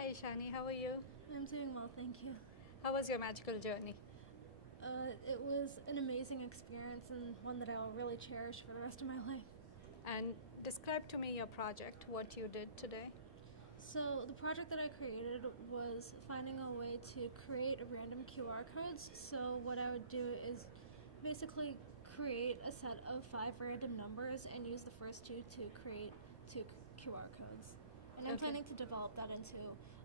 Hi Ishani, how are you? I'm doing well, thank you. How was your magical journey? It was an amazing experience and one that I'll really cherish for the rest of my life. And describe to me your project, what you did today. So, the project that I created was finding a way to create a random QR codes. So, what I would do is basically create a set of 5 random numbers and use the first two to create 2 QR codes. And I'm planning to develop that into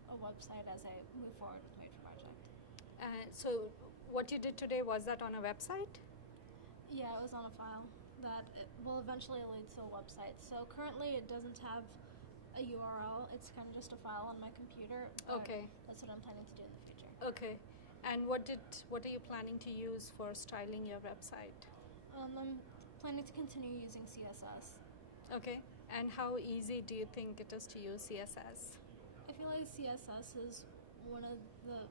a website as I move forward with my project. So what you did today, was that on a website? Yeah, it was on a file that it will eventually lead to a website. So currently it doesn't have a URL. It's kind of just a file on my computer. Okay. That's what I'm planning to do in the future. Okay. And what are you planning to use for styling your website? I'm planning to continue using CSS. Okay. And how easy do you think it is to use CSS? I feel like CSS is one of the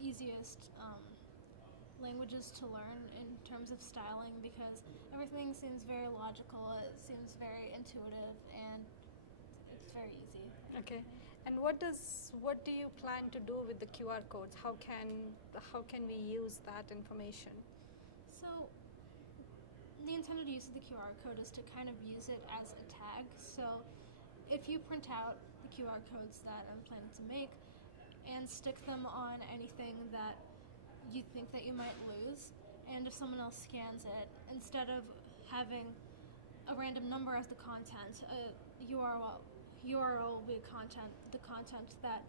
easiest languages to learn in terms of styling because everything seems very logical, it seems very intuitive, and it's very easy. Okay. And what do you plan to do with the QR codes? How can we use that information? So the intended use of the QR code is to kind of use it as a tag. So if you print out the QR codes that I'm planning to make and stick them on anything that you think that you might lose, and if someone else scans it, instead of having a random number as the content, a URL will be the content that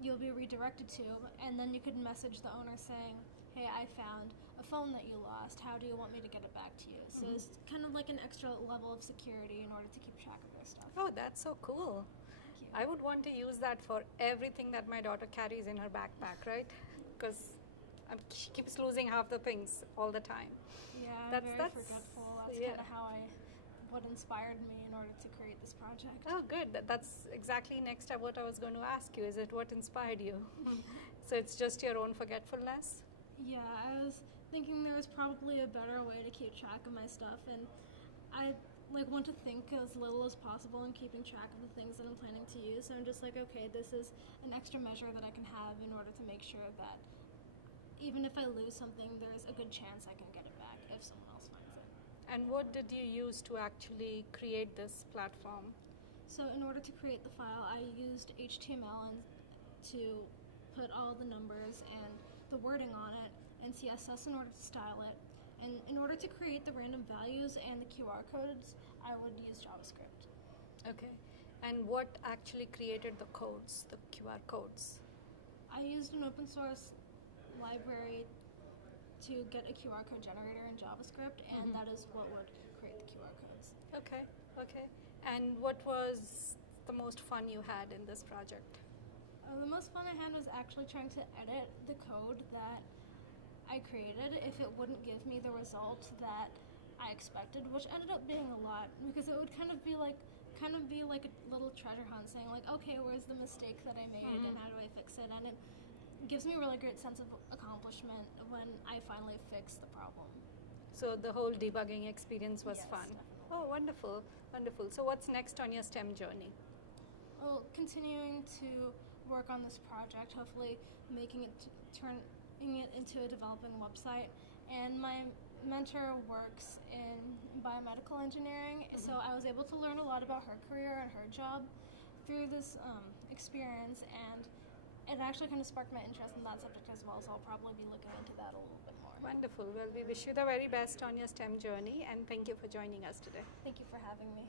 you'll be redirected to, and then you could message the owner saying, hey, I found a phone that you lost, how do you want me to get it back to you? So it's kind of like an extra level of security in order to keep track of their stuff. Oh, that's so cool. Thank you. I would want to use that for everything that my daughter carries in her backpack, right? Because she keeps losing half the things all the time. Yeah, I'm very forgetful. That's kind of what inspired me in order to create this project. Oh, good. That's exactly next to what I was going to ask you. Is it what inspired you? So it's just your own forgetfulness? Yeah, I was thinking there was probably a better way to keep track of my stuff, and I want to think as little as possible in keeping track of the things that I'm planning to use. So I'm just like, okay, this is an extra measure that I can have in order to make sure that even if I lose something, there's a good chance I can get it back if someone else finds it. And what did you use to actually create this platform? So in order to create the file, I used HTML to put all the numbers and the wording on it, and CSS in order to style it. And in order to create the random values and the QR codes, I would use JavaScript. Okay. And what actually created the codes, the QR codes? I used an open source library to get a QR code generator in JavaScript, and that is what would create the QR codes. Okay. And what was the most fun you had in this project? The most fun I had was actually trying to edit the code that I created if it wouldn't give me the result that I expected, which ended up being a lot because it would kind of be like a little treasure hunt, saying like, okay, where's the mistake that I made and how do I fix it? And it gives me a really great sense of accomplishment when I finally fix the problem. So the whole debugging experience was fun. Definitely. Oh, wonderful. So what's next on your STEM journey? Well, continuing to work on this project, hopefully turning it into a developing website. And my mentor works in biomedical engineering, so I was able to learn a lot about her career and her job through this experience, and it actually kind of sparked my interest in that subject as well, so I'll probably be looking into that a little bit more. Wonderful. Well, we wish you the very best on your STEM journey, and thank you for joining us today. Thank you for having me.